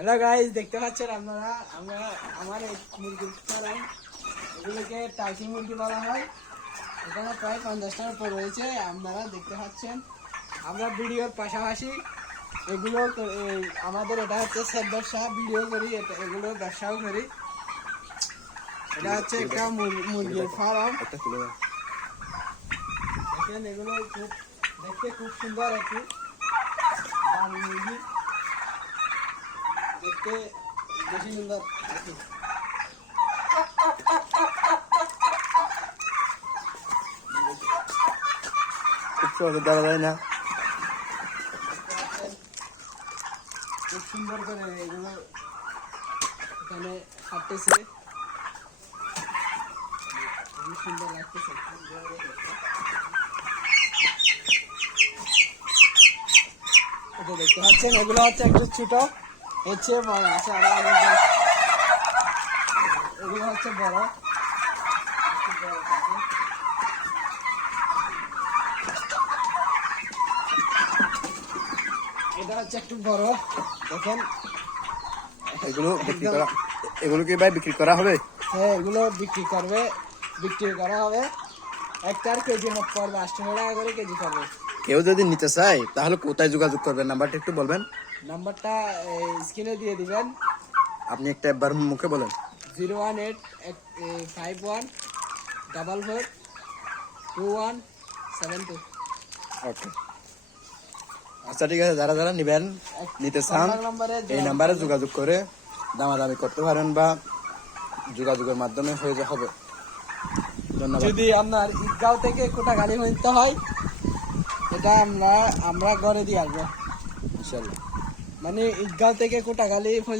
Hello guys, দেখতে পাচ্ছেন আপনারা আমার এই মুরগির ফার্ম, এগুলোকে টার্কি মুরগি বলা হয়। এখানে প্রায় 50টার উপর রয়েছে, আপনারা দেখতে পাচ্ছেন। আমরা ভিডিওর পাশাপাশি এগুলো আমাদের এটা হচ্ছে সেট ব্যবসা, ভিডিও করি, এগুলো ব্যবসাও করি। এটা হচ্ছে একটা মুরগির ফার্ম। দেখেন এগুলো দেখতে খুব সুন্দর একটি দামি মুরগি, দেখতে বেশি সুন্দর। খুব সহজে ধরা যায় না। খুব সুন্দর করে এগুলো এখানে কাটতেছে, খুব সুন্দর লাগতেছে। এটা দেখতে পাচ্ছেন, এগুলো হচ্ছে একটু ছোট, এর চেয়ে বড় আছে আরো অনেক। এগুলো হচ্ছে বড়। এটা হচ্ছে একটু বড়, দেখেন। এগুলো কি ভাই বিক্রি করা হবে? হ্যাঁ, এগুলো বিক্রি করা হবে। একটার কেজি পড়বে 80 টাকা করে কেজি পড়বে। কেউ যদি নিতে চায় তাহলে কোথায় যোগাযোগ করবেন, নাম্বারটা একটু বলবেন? নাম্বারটা স্ক্রিনে দিয়ে দিবেন। আপনি একটা একবার মুখে বলেন। 01851442172। ওকে, আচ্ছা ঠিক আছে। যারা যারা নিতে চান এই নাম্বারে যোগাযোগ করে দামাদামি করতে পারেন বা যোগাযোগের মাধ্যমে হয়ে হবে। ধন্যবাদ। যদি আপনার ঈদগাঁও থেকে কোটাগালি হইতে হয়, এটা আমরা ঘরে দিয়ে আসবো ইনশাআল্লাহ। মানে ঈদগাঁও থেকে কোটাগালি